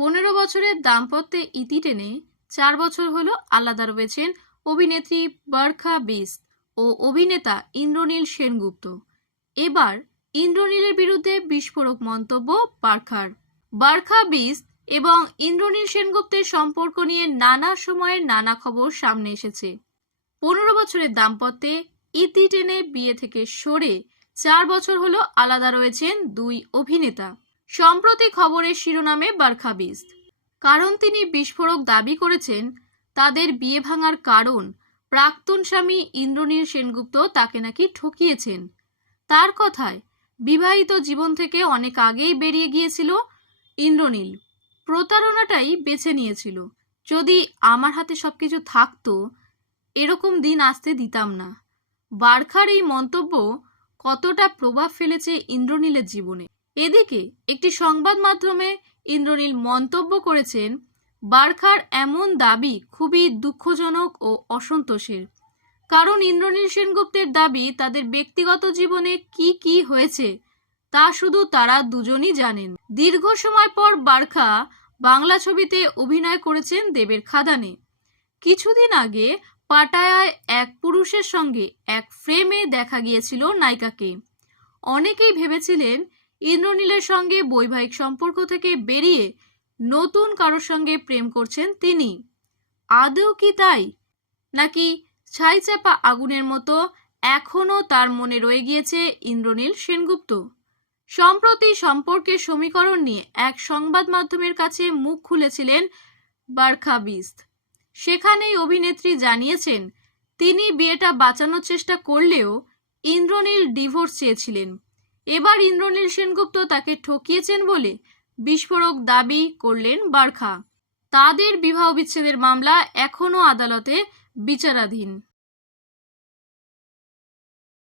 পনেরো বছরের দাম্পত্যে ইতি টেনে চার বছর হলো আলাদা রয়েছেন অভিনেত্রী বার্খা বিস ও অভিনেতা ইন্দ্রনীল সেনগুপ্ত। এবার ইন্দ্রনীলের বিরুদ্ধে বিস্ফোরক মন্তব্য বারখার। বার্খা বিস এবং ইন্দ্রনীল সেনগুপ্তের সম্পর্ক নিয়ে নানা সময়ের নানা খবর সামনে এসেছে। পনেরো বছরের দাম্পত্যে ইতি টেনে বিয়ে থেকে সরে চার বছর হলো আলাদা রয়েছেন দুই অভিনেতা। সম্প্রতি খবরের শিরোনামে বারখা বিস্ত কারণ তিনি বিস্ফোরক দাবি করেছেন, তাদের বিয়ে ভাঙার কারণ প্রাক্তন স্বামী ইন্দ্রনীল সেনগুপ্ত তাকে নাকি ঠকিয়েছেন। তার কথায়, বিবাহিত জীবন থেকে অনেক আগেই বেরিয়ে গিয়েছিল ইন্দ্রনীল। প্রতারণাটাই বেছে নিয়েছিল। যদি আমার হাতে সবকিছু থাকতো, এরকম দিন আসতে দিতাম না। বারখার এই মন্তব্য কতটা প্রভাব ফেলেছে ইন্দ্রনীলের জীবনে। এদিকে একটি সংবাদ মাধ্যমে ইন্দ্রনীল মন্তব্য করেছেন, বারখার এমন দাবি খুবই দুঃখজনক ও অসন্তোষের। কারণ ইন্দ্রনীল সেনগুপ্তের দাবি তাদের ব্যক্তিগত জীবনে কি কি হয়েছে, তা শুধু তারা দুজনই জানেন। দীর্ঘ সময় পর বারখা বাংলা ছবিতে অভিনয় করেছেন দেবের খাদানে। কিছুদিন আগে পাটায়ায় এক পুরুষের সঙ্গে এক ফ্রেমে দেখা গিয়েছিল নায়িকাকে। অনেকেই ভেবেছিলেন ইন্দ্রনীলের সঙ্গে বৈবাহিক সম্পর্ক থেকে বেরিয়ে নতুন কারোর সঙ্গে প্রেম করছেন তিনি। আদৌ কি তাই? নাকি ছাই চাপা আগুনের মতো এখনও তার মনে রয়ে গিয়েছে ইন্দ্রনীল সেনগুপ্ত? সম্প্রতি সম্পর্কের সমীকরণ নিয়ে এক সংবাদ মাধ্যমের কাছে মুখ খুলেছিলেন বারখা বিস্ত সেখানেই অভিনেত্রী জানিয়েছেন, তিনি বিয়েটা বাঁচানোর চেষ্টা করলেও ইন্দ্রনীল ডিভোর্স চেয়েছিলেন। এবার ইন্দ্রনীল সেনগুপ্ত তাকে ঠকিয়েছেন বলে বিস্ফোরক দাবি করলেন বারখা। তাদের বিবাহ বিচ্ছেদের মামলা এখনও আদালতে বিচারাধীন।